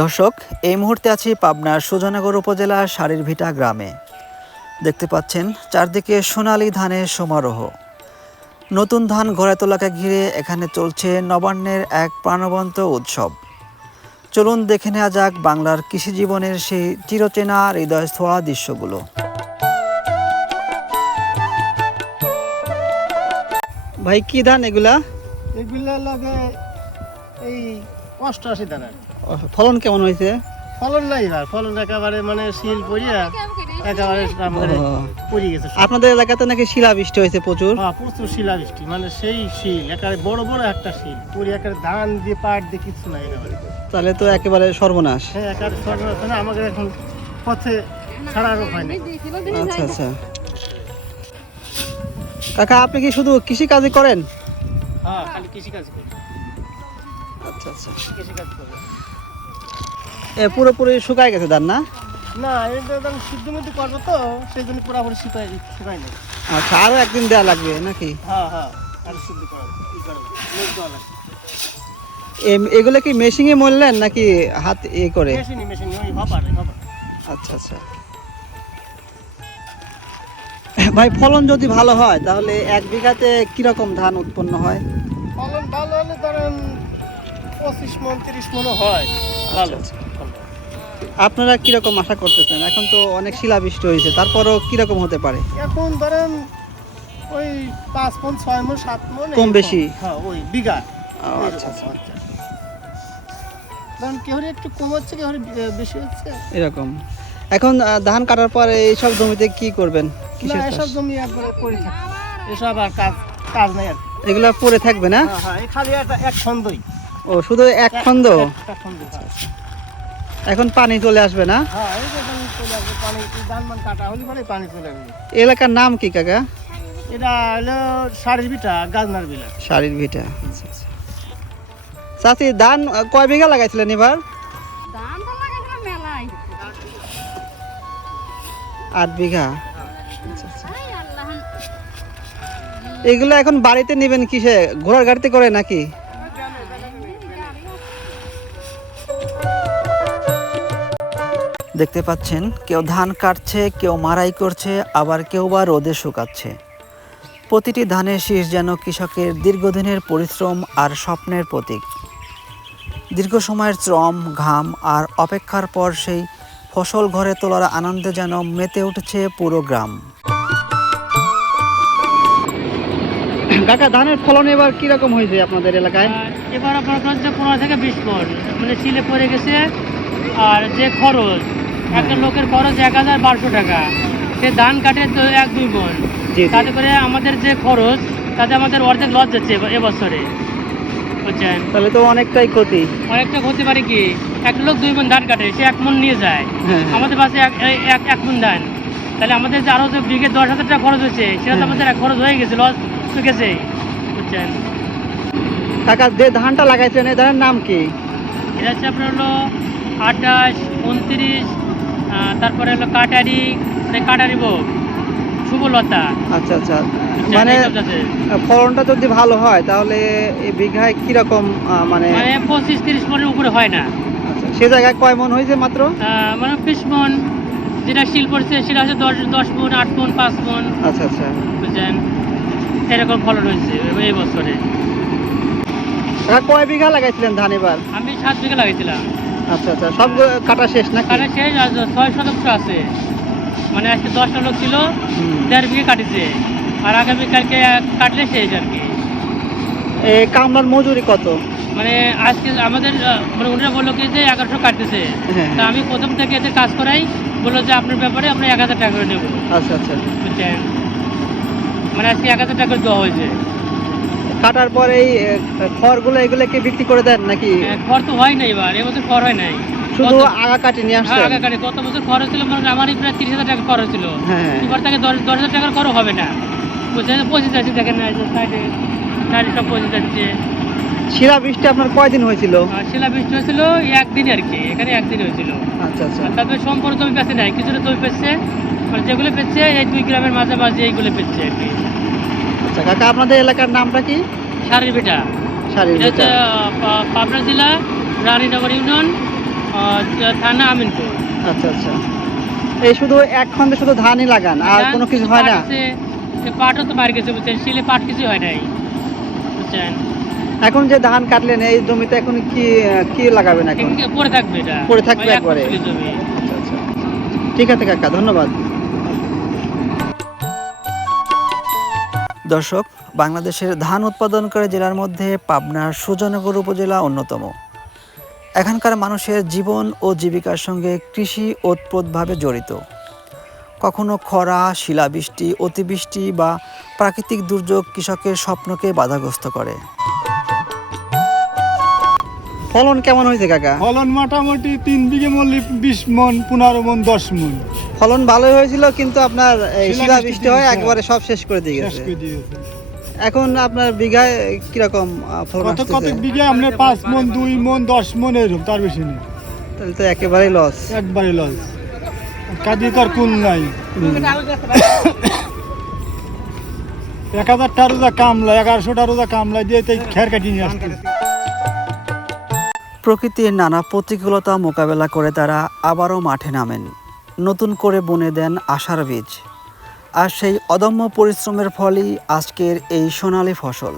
দর্শক, এই মুহূর্তে আছি পাবনার সুজানগর উপজেলার সারিরভিটা গ্রামে। দেখতে পাচ্ছেন চারদিকে সোনালী ধানের সমারোহ। নতুন ধান ঘরে তোলাকে ঘিরে এখানে চলছে নবান্নের এক প্রাণবন্ত উৎসব। চলুন দেখে নেওয়া যাক বাংলার কৃষি জীবনের সেই চিরচেনা হৃদয় ছোঁয়া দৃশ্যগুলো। ভাই, কি ধান এগুলা? এগুলা লাগে এই 88 ধানের। ফলন কেমন হয়েছে? ফলন নাই না, ফলন একেবারে মানে শিল পড়িয়া একেবারে পড়ে গেছে। আপনাদের এলাকাতে নাকি শিলাবৃষ্টি হয়েছে প্রচুর? হ্যাঁ, প্রচুর শিলাবৃষ্টি, মানে সেই শিল একেবারে বড় বড় একটা শিল পড়ে একেবারে ধান দিয়ে পাট দিয়ে কিছু নাই একেবারে। তাহলে তো একেবারে সর্বনাশ। হ্যাঁ, একেবারে সর্বনাশ। না, আমাদের এখন পথে ছাড়ার উপায় নেই। আচ্ছা আচ্ছা। কাকা, আপনি কি শুধু কৃষি কাজই করেন? হ্যাঁ, খালি কৃষিকাজ করি। আচ্ছা আচ্ছা। কৃষিকাজ করি। পুরোপুরি শুকায় গেছে ধান না? না, এটা আমি সিদ্ধমতি করবো তো সেই জন্য পুরোপুরি শুকাই নেই। আচ্ছা, আরো একদিন দেওয়া লাগবে নাকি? হ্যাঁ হ্যাঁ, আর সিদ্ধ করাবো, ই করবো, লোক দেওয়া লাগবে। এগুলো কি মেশিনে মরলেন নাকি হাত করে? মেশিন ওই ভাপার। আচ্ছা আচ্ছা। ভাই, ফলন যদি ভালো হয় তাহলে এক বিঘাতে কিরকম ধান উৎপন্ন হয়? ফলন ভালো হলে ধরেন 25 মণ 30 মণও হয়। ভালো। আপনারা কিরকম আশা করতেছেন? এখন তো অনেক শিলাবৃষ্টি হয়েছে, তারপরও কিরকম হতে পারে? এখন ধরেন ওই 5 মণ 6 মণ 7 মণ কম বেশি? হ্যাঁ, ওই বিঘা। আচ্ছা আচ্ছা। ধরেন কেউ একটু কম হচ্ছে, কেউ বেশি হচ্ছে এরকম। এখন ধান কাটার পরে এইসব জমিতে কি করবেন? না, এসব জমি একবারে পড়ে থাকে, এসব আর কাজ নাই আর। এগুলা পড়ে থাকবে না? হ্যাঁ হ্যাঁ, এই খালি এক খন্দই। ও, শুধু এক খন্দ? একটা খন্দ। এখন পানি চলে আসবে না? হ্যাঁ, এই যে চলে আসবে পানি, ধান কাটা হলে পরে পানি চলে আসবে। এলাকার নাম কি কাকা? এটা হলো সারিরভিটা, গাজনার বিলা। সারিরভিটা। আচ্ছা আচ্ছা। চাচি, ধান কয় বিঘা লাগাইছিলেন এবার? ধান তো লাগাইছিলাম মেলাই। 8 বিঘা। আচ্ছা আচ্ছা। এই আল্লাহ। এগুলো এখন বাড়িতে নেবেন কিসে? ঘোড়ার গাড়িতে করে নাকি? দেখতে পাচ্ছেন কেউ ধান কাটছে, কেউ মাড়াই করছে, আবার কেউ বা রোদে শুকাচ্ছে। প্রতিটি ধানের শীষ যেন কৃষকের দীর্ঘদিনের পরিশ্রম আর স্বপ্নের প্রতীক। দীর্ঘ সময়ের শ্রম, ঘাম আর অপেক্ষার পর সেই ফসল ঘরে তোলার আনন্দে যেন মেতে উঠেছে পুরো গ্রাম। কাকা, ধানের ফলন এবার কিরকম হয়েছে আপনাদের এলাকায়? এবার আপনার কাছে 15 থেকে 20 মণ মানে শিলে পড়ে গেছে। আর যে খরচ, একটা লোকের খরচ 1012 টাকা, সে ধান কাটে তো 1-2 মণ। তাতে করে আমাদের যে খরচ, তাতে আমাদের অর্ধেক লস যাচ্ছে এবছরে, বুঝছেন? তাহলে তো অনেকটাই ক্ষতি। অনেকটা ক্ষতি পারে কি, একটা লোক 2 মণ ধান কাটে, সে 1 মণ নিয়ে যায়, আমাদের পাশে এক মণ ধান। তাহলে আমাদের যে আরো যে বিঘে 10,000 টাকা খরচ হয়েছে, সেটা তো আমাদের খরচ হয়ে গেছে, লস তো গেছে, বুঝছেন? কাকা, যে ধানটা লাগাইছেন এই ধানের নাম কি? এটা হচ্ছে আপনার হলো 28, 29, তারপরে হলো কাটারি, কাটারি ভোগ, শুভলতা। আচ্ছা আচ্ছা। মানে ফলনটা যদি ভালো হয় তাহলে এই বিঘায় কিরকম মানে 25-30 মণের উপরে হয় না। আচ্ছা, সে জায়গায় কয় মণ হয়েছে মাত্র? মানে 20 মণ, যেটা শিল পড়ছে সেটা হচ্ছে 10 মণ, 8 মণ, 5 মণ। আচ্ছা আচ্ছা, বুঝছেন? এরকম ফলন হয়েছে এই বছরে। কয় বিঘা লাগাইছিলেন ধান এবার? আমি 7 বিঘা লাগাইছিলাম। আচ্ছা আচ্ছা, সব কাটা শেষ না? কাটা শেষ, আর 6 শতাংশ আছে, মানে আজকে 10টা লোক ছিল, 1.5 বিঘা কাটিছে, আর আগামী কালকে কাটলে শেষ আর কি। কামলার মজুরি কত? মানে আজকে আমাদের মানে ওনারা বললো কি যে 1100 কাটতেছে। তা আমি প্রথম থেকে এদের কাজ করাই, বললো যে আপনার ব্যাপারে আমরা 1000 টাকা করে নেবো। আচ্ছা আচ্ছা, বুঝছেন? মানে আজকে 1000 টাকা করে দেওয়া হয়েছে। কাটার পর এই খড়গুলো এগুলোকে বিক্রি করে দেন নাকি? খড় তো হয় না, এবছর খড় হয় নাই, শুধু আগা কাটি নিয়ে আসছে? আগা কাটে। গত বছর খরচ ছিল মানে আমারই প্রায় 30,000 টাকা খরচ ছিল, এবার তাকে 10,000 টাকার খরচ হবে না, বুঝছেন? 25 যাচ্ছে, দেখেন না সাইডে সব 25 যাচ্ছে। শিলাবৃষ্টি আপনার কয়দিন হয়েছিল? শিলাবৃষ্টি হয়েছিল একদিন আর কি, এখানে একদিন হয়েছিল। আচ্ছা আচ্ছা। তারপরে সম্পূর্ণ জমি পেছে নাই, কিছুটা জমি পেছে, মানে যেগুলো পেছে এই 2 গ্রামের মাঝামাঝি এইগুলো পেছে আর কি। আচ্ছা কাকা, আপনাদের এলাকার নামটা কি? সারিরভিটা। এটা হচ্ছে পাবনা জেলা, রানীনগর ইউনিয়ন, থানা আমিনপুর। আচ্ছা আচ্ছা, এই শুধু এক খণ্ডে শুধু ধানই লাগান আর ধান, কোনো কিছু হয় না? পাট আছে, এ পাটও তো মার গেছে বুঝছেন, শিলে পাট কিছু হয় নাই বুঝছেন। এখন যে ধান কাটলেন এই জমিতে এখন কি কি লাগাবেন এখন? পড়ে থাকবে এটা, পড়ে থাকবে ওই এক একবারে? ফসলি জমি। আচ্ছা আচ্ছা, ঠিক আছে কাকা, ধন্যবাদ। দর্শক, বাংলাদেশের ধান উৎপাদনকারী জেলার মধ্যে পাবনার সুজানগর উপজেলা অন্যতম। এখানকার মানুষের জীবন ও জীবিকার সঙ্গে কৃষি ওতপ্রোতভাবে জড়িত। কখনো খরা, শিলাবৃষ্টি, অতিবৃষ্টি বা প্রাকৃতিক দুর্যোগ কৃষকের স্বপ্নকে বাধাগ্রস্ত করে। ফলন কেমন হয়েছে কাকা? ফলন মোটামুটি 3 বিঘে মল্লি 20 মন, 15 মন, 10 মন। ফলন ভালোই হয়েছিল, কিন্তু আপনার এই শিলাবৃষ্টি শিলাবৃষ্টি হয় দিয়েছে। একবারে সব শেষ করে দিয়ে শেষ গেছে। করে দিয়েছে। এখন আপনার বিঘায় কিরকম ফলন কত আসতেছে? বিঘে আপনার 5 মন, 2 মন, 10 মন এরকম, তার বেশি নেই। তাহলে তো একেবারেই লস। একবারে লস, কাজে তার কোন নাই। 1000 টাকা কামলা, 1100 টাকা কামলা দিয়ে তাই খের কাটিয়ে নিয়ে আসতে। প্রকৃতির নানা প্রতিকূলতা মোকাবেলা করে তারা আবারও মাঠে নামেন, নতুন করে বুনে দেন আশার বীজ। আর সেই অদম্য পরিশ্রমের ফলই আজকের এই সোনালী ফসল।